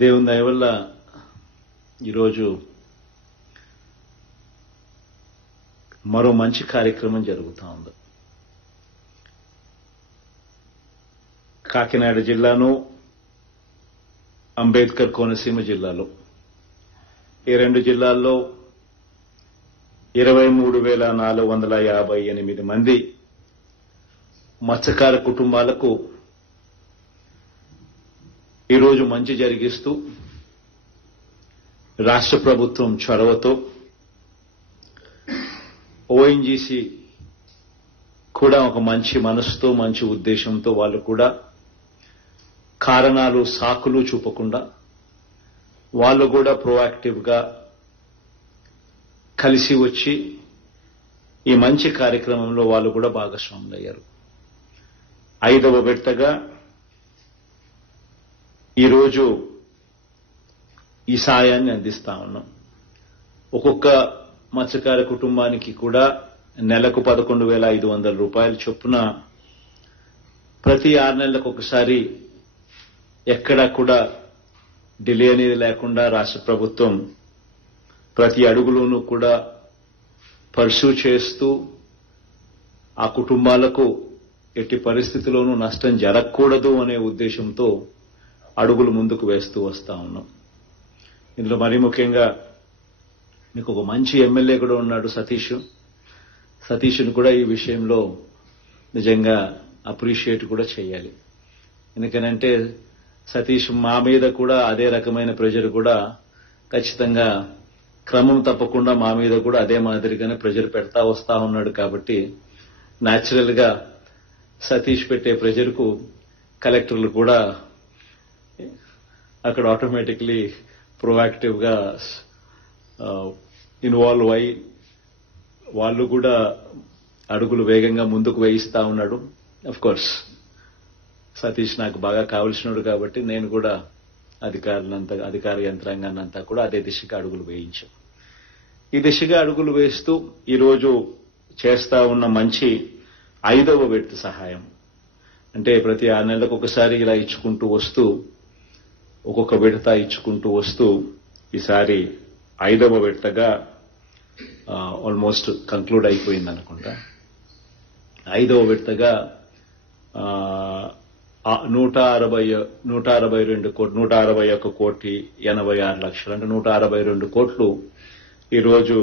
దేవుని దయ వల్ల ఈరోజు మరో మంచి కార్యక్రమం జరుగుతూ ఉంది. కాకినాడ జిల్లాను, అంబేద్కర్ కోనసీమ జిల్లాలో ఈ రెండు జిల్లాల్లో 23,458 మంది మత్స్యకార కుటుంబాలకు ఈరోజు మంచి జరిగిస్తూ రాష్ట్ర ప్రభుత్వం చొరవతో ఓఎన్జీసీ కూడా ఒక మంచి మనసుతో, మంచి ఉద్దేశంతో వాళ్ళు కూడా కారణాలు, సాకులు చూపకుండా వాళ్ళు కూడా ప్రోయాక్టివ్గా కలిసి వచ్చి ఈ మంచి కార్యక్రమంలో వాళ్ళు కూడా భాగస్వాములయ్యారు. 5వ విడతగా ఈరోజు ఈ సాయాన్ని అందిస్తా ఉన్నాం. ఒక్కొక్క మత్స్యకార కుటుంబానికి కూడా నెలకు 11,500 రూపాయల చొప్పున ప్రతి 6 నెలలకు ఒకసారి ఎక్కడా కూడా డిలే అనేది లేకుండా రాష్ట్ర ప్రభుత్వం ప్రతి అడుగులోనూ కూడా పర్సూ చేస్తూ ఆ కుటుంబాలకు ఎట్టి పరిస్థితుల్లోనూ నష్టం జరగకూడదు అనే ఉద్దేశంతో అడుగులు ముందుకు వేస్తూ వస్తా ఉన్నాం. ఇందులో మరీ ముఖ్యంగా మీకు ఒక మంచి ఎమ్మెల్యే కూడా ఉన్నాడు, సతీష్ను కూడా ఈ విషయంలో నిజంగా అప్రిషియేట్ కూడా చేయాలి. ఎందుకనంటే సతీష్ మా మీద కూడా అదే రకమైన ప్రెజర్ కూడా ఖచ్చితంగా క్రమం తప్పకుండా మా మీద కూడా అదే మాదిరిగానే ప్రెజర్ పెడతా వస్తా ఉన్నాడు. కాబట్టి న్యాచురల్ గా సతీష్ పెట్టే ప్రెజర్కు కలెక్టర్లు కూడా అక్కడ ఆటోమేటిక్లీ ప్రోయాక్టివ్ గా ఇన్వాల్వ్ అయి వాళ్ళు కూడా అడుగులు వేగంగా ముందుకు వేయిస్తా ఉన్నాడు. అఫ్ కోర్స్ సతీష్ నాకు బాగా కావలసినాడు కాబట్టి నేను కూడా అధికార యంత్రాంగాన్నంతా కూడా అదే దిశగా అడుగులు వేయించాం. ఈ దిశగా అడుగులు వేస్తూ ఈరోజు చేస్తా ఉన్న మంచి 5వ విడత సహాయం అంటే ప్రతి 6 నెలలకు ఒకసారి ఇలా ఇచ్చుకుంటూ వస్తూ ఒక్కొక్క విడత ఇచ్చుకుంటూ వస్తూ ఈసారి 5వ విడతగా ఆల్మోస్ట్ కంక్లూడ్ అయిపోయింది అనుకుంటా. 5వ విడతగా 161,86,00,000 అంటే 162 కోట్లు ఈరోజు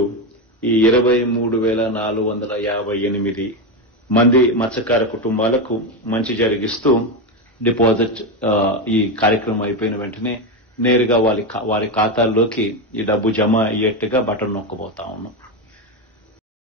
ఈ 23,458 మంది మత్స్యకార కుటుంబాలకు మంచి జరిగిస్తూ డిపాజిట్ ఈ కార్యక్రమం అయిపోయిన వెంటనే నేరుగా వారి ఖాతాల్లోకి ఈ డబ్బు జమ అయ్యేట్టుగా బటన్ నొక్కబోతా ఉన్నాం.